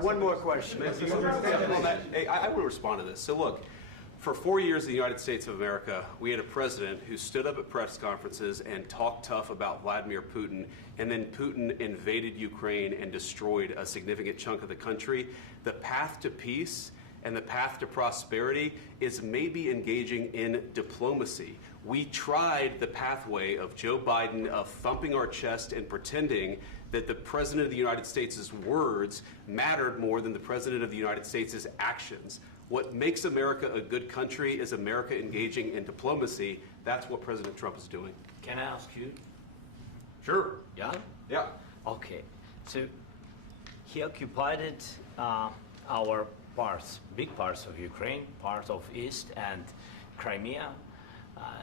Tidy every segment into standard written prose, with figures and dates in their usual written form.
One more question. I will respond to this. So look, for 4 years in the United States of America, we had a president who stood up at press conferences and talked tough about Vladimir Putin, and then Putin invaded Ukraine and destroyed a significant chunk of the country. The path to peace and the path to prosperity is maybe engaging in diplomacy. We tried the pathway of Joe Biden of thumping our chest and pretending that the President of the United States' words mattered more than the President of the United States' actions. What makes America a good country is America engaging in diplomacy. That's what President Trump is doing. Can I ask you? Sure. Yeah? Yeah. Okay. So he occupied our parts, big parts of Ukraine, part of East and Crimea.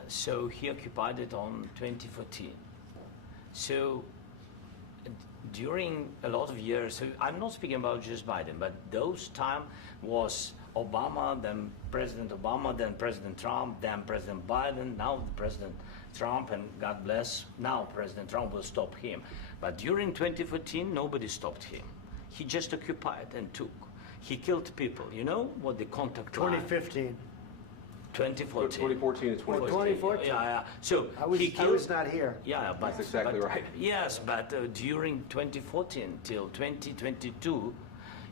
So he occupied it on 2014. So during a lot of years, so I'm not speaking about just Biden, but those time was Obama, then President Obama, then President Trump, then President Biden, now President Trump, and God bless, now President Trump will stop him. But during 2014, nobody stopped him. He just occupied and took. He killed people. You know what the contact 2015. 2014. 2014 and 2015. 2014. Yeah. So I was not here. Yeah, but that's exactly right. Yes, but during 2014 till 2022,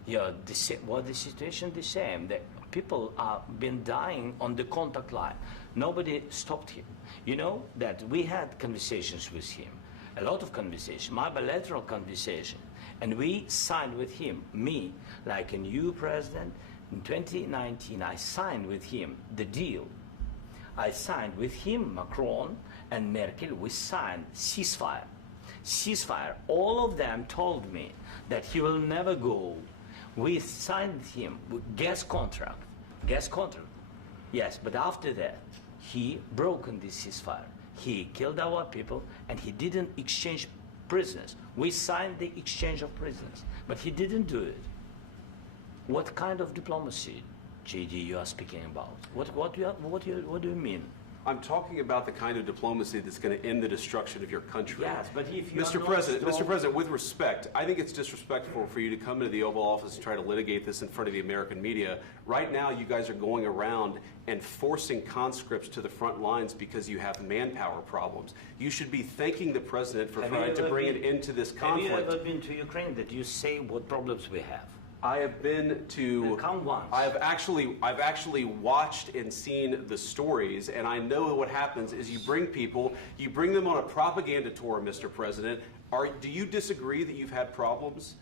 yeah, the situation the same. The people are been dying on the contact line. Nobody stopped him. You know that we had conversations with him, a lot of conversation, my bilateral conversation, and we signed with him, me, like a new president. In 2019, I signed with him the deal. I signed with him, Macron and Merkel, we signed ceasefire. Ceasefire. All of them told me that he will never go. We signed with him with gas contract. Gas contract. Yes, but after that, he broken this ceasefire. He killed our people and he didn't exchange prisoners. We signed the exchange of prisoners, but he didn't do it. What kind of diplomacy, JD, you are speaking about? What do you mean? I'm talking about the kind of diplomacy that's going to end the destruction of your country. Yes, but if you Mr. President, with respect, I think it's disrespectful for you to come into the Oval Office and try to litigate this in front of the American media. Right now, you guys are going around and forcing conscripts to the front lines because you have manpower problems. You should be thanking the President for trying to bring an end to this conflict. Have you ever been to Ukraine that you say what problems we have? I have been to. Come once. I've actually watched and seen the stories, and I know what happens is you bring them on a propaganda tour, Mr. President. Do you disagree that you've had problems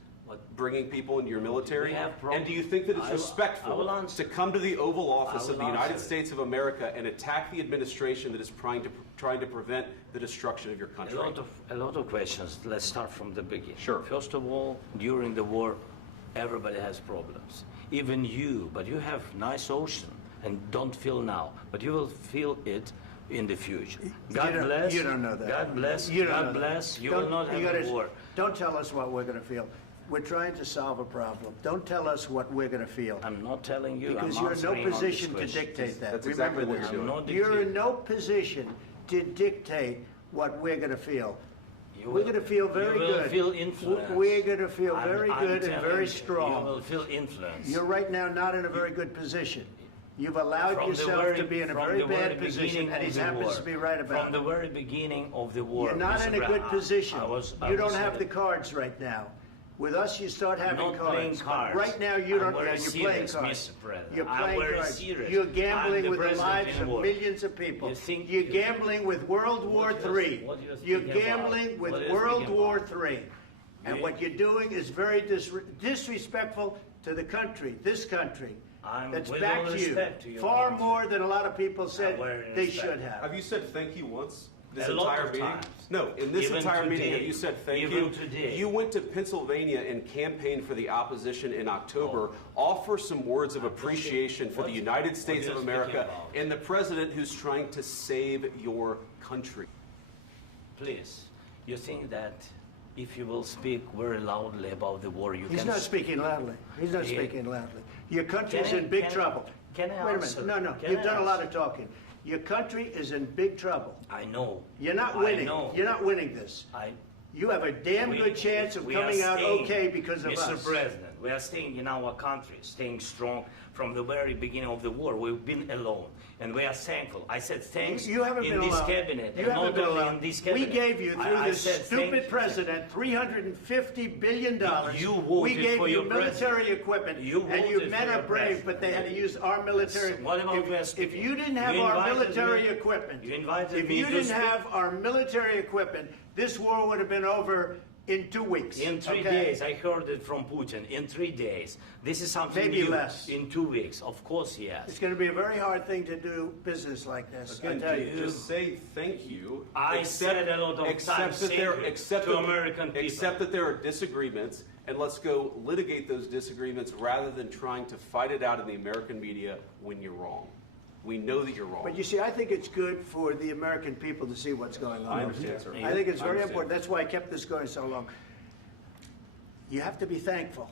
bringing people into your military? And do you think that it's respectful to come to the Oval Office of the United States of America and attack the administration that is trying to prevent the destruction of your country? A lot of questions. Let's start from the beginning. Sure. First of all, during the war, everybody has problems, even you, but you have nice ocean and don't feel now, but you will feel it in the future. God bless. You don't know that. God bless. You God bless. You will not have a war. Don't tell us what we're going to feel. We're trying to solve a problem. Don't tell us what we're going to feel. I'm not telling you. Because you're in no position to dictate that. That's exactly what you're doing. You're in no position to dictate what we're going to feel. We're going to feel very good. You will feel influence. We're going to feel very good and very strong. You will feel influence. You're right now not in a very good position. You've allowed yourself to be in a very bad position, and he happens to be right about it. From the very beginning of the war. You're not in a good position. You don't have the cards right now. With us, you start having cards. Playing cards. Right now, you don't. You're playing cards. You're playing cards. You're gambling with the lives of millions of people. You're gambling with World War III. You're gambling with World War III. And what you're doing is very disrespectful to the country, this country. That's back to you. Far more than a lot of people said they should have. Have you said thank you once? This entire meeting? No, in this entire meeting, have you said thank you? Today. You went to Pennsylvania and campaigned for the opposition in October. Offer some words of appreciation for the United States of America and the president who's trying to save your country. Please, you think that if you will speak very loudly about the war, He's not speaking loudly. He's not speaking loudly. Your country's in big trouble. Can I Wait a minute. No. You've done a lot of talking. Your country is in big trouble. I know. You're not winning. You're not winning this. You have a damn good chance of coming out okay because of us. Mr. President, We are staying in our country, staying strong from the very beginning of the war. We've been alone, and we are thankful. I said thanks you haven't in been this alone. cabinet, You and haven't not been only alone. in this cabinet. We gave you, through I this said stupid president, $350 billion. You voted we gave for you your military president. equipment, You and you voted men for are your brave, president. but they had to use our military. What about West? If you didn't have You our invited military me- equipment, You invited if me you to didn't speak. have our military equipment, this war would have been over in 2 weeks. In 3 okay? days, I heard it from Putin. In 3 days, this is something Maybe new. less. In 2 weeks, of course, yes. It's going to be a very hard thing to do business like this. I Again, tell you. just say thank you. I said a lot of times thank you to American people. Accept that there are disagreements, and let's go litigate those disagreements rather than trying to fight it out in the American media when you're wrong. We know that you're wrong. But you see, I think it's good for the American people to see what's going on. I understand, sir. I think it's I very understand. important. That's why I kept this going so long. You have to be thankful.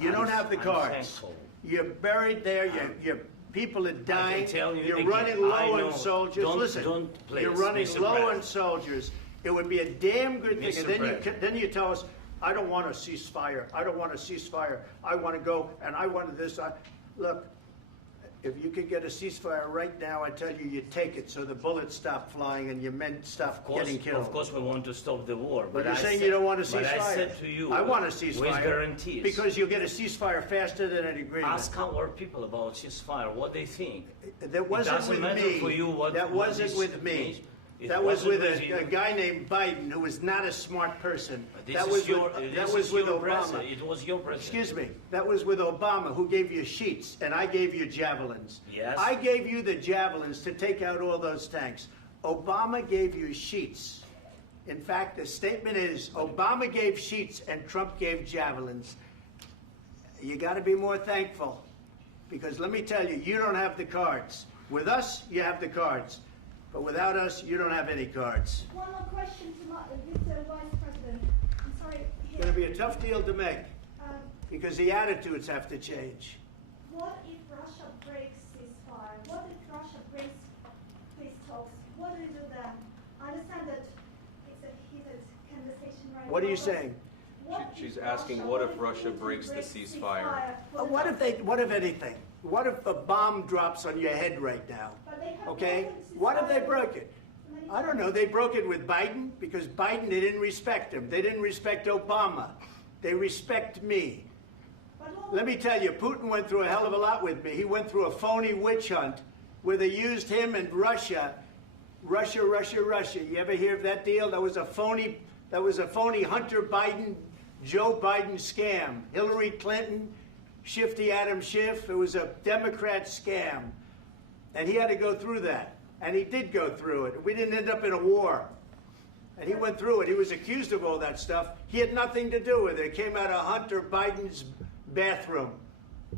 You don't have the I'm cards. thankful. You're buried there. Your people are dying. tell you You're again, running I low know. on soldiers. Don't- Listen, don't please, you're running Mr. low on President. soldiers. It would be a damn good thing. Mr. And then President. then you tell us, I don't want a ceasefire. I don't want a ceasefire. I want to go, and I want this. Look, if you could get a ceasefire right now, I tell you, you take it so the bullets stop flying and your men stop getting killed. Of course, we want to stop the war. But But you're I saying said- you don't want a ceasefire. But I said to you, I want a ceasefire. with guarantees. Because you'll get a ceasefire faster than an agreement. Ask our people about ceasefire, what they think. That wasn't doesn't with matter me. for you what- that what wasn't this with me. means. It That was wasn't with with you. a guy named Biden who was not a smart person. This That is was your, with, this that is was with your Obama. president. It was your president. Excuse me. That was with Obama, who gave you sheets, and I gave you javelins. Yes. I gave you the javelins to take out all those tanks. Obama gave you sheets. In fact, the statement is Obama gave sheets and Trump gave javelins. You got to be more thankful, because let me tell you, you don't have the cards. With us, you have the cards. But without us, you don't have any cards. One more question to Mr. Vice President. I'm sorry. It's going to be a tough deal to make, Um, because the attitudes have to change. what if Russia breaks ceasefire? What if Russia breaks peace talks? What do you do then? I understand that it's a heated conversation right now. What are you but saying? what She's if asking, what if Putin Russia breaks the breaks ceasefire? What if anything? What if a bomb drops on your head right now? But they have Okay? broken What if they ceasefire broke it? many I don't know. They broke it with Biden, because Biden, they didn't respect him. They didn't respect Obama. They respect me. But what Let me tell you, Putin went through a hell of a lot with me. He went through a phony witch hunt where they used him and Russia. Russia. You ever hear of that deal? That was a phony Hunter Biden, Joe Biden scam. Hillary Clinton, Shifty Adam Schiff. It was a Democrat scam. And he had to go through that. And he did go through it. We didn't end up in a war. And he went through it. He was accused of all that stuff. He had nothing to do with it. It came out of Hunter Biden's bathroom.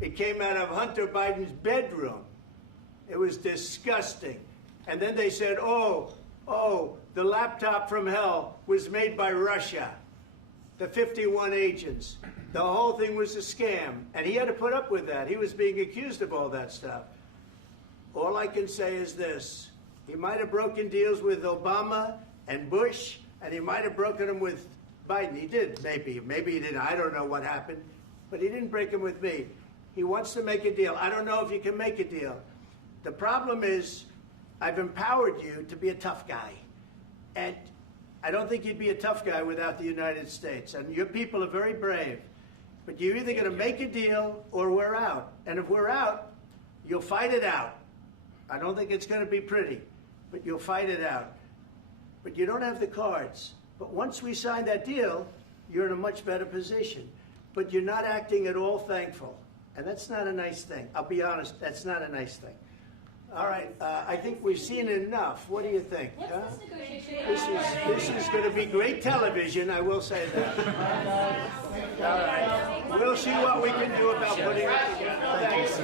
It came out of Hunter Biden's bedroom. It was disgusting. And then they said, oh, the laptop from hell was made by Russia. The 51 agents. The whole thing was a scam. And he had to put up with that. He was being accused of all that stuff. All I can say is this. He might have broken deals with Obama and Bush, and he might have broken them with Biden. He did, maybe. Maybe he didn't. I don't know what happened. But he didn't break them with me. He wants to make a deal. I don't know if you can make a deal. The problem is I've empowered you to be a tough guy. And I don't think you'd be a tough guy without the United States. And your people are very brave. But you're either going to make a deal or we're out. And if we're out, you'll fight it out. I don't think it's going to be pretty, but you'll fight it out. But you don't have the cards. But once we sign that deal, you're in a much better position. But you're not acting at all thankful. And that's not a nice thing. I'll be honest, that's not a nice thing. All right, I think we've seen enough. What do you think? Huh? This is going to be great television, I will say that. All right. We'll see what we can do about putting it together. Thanks.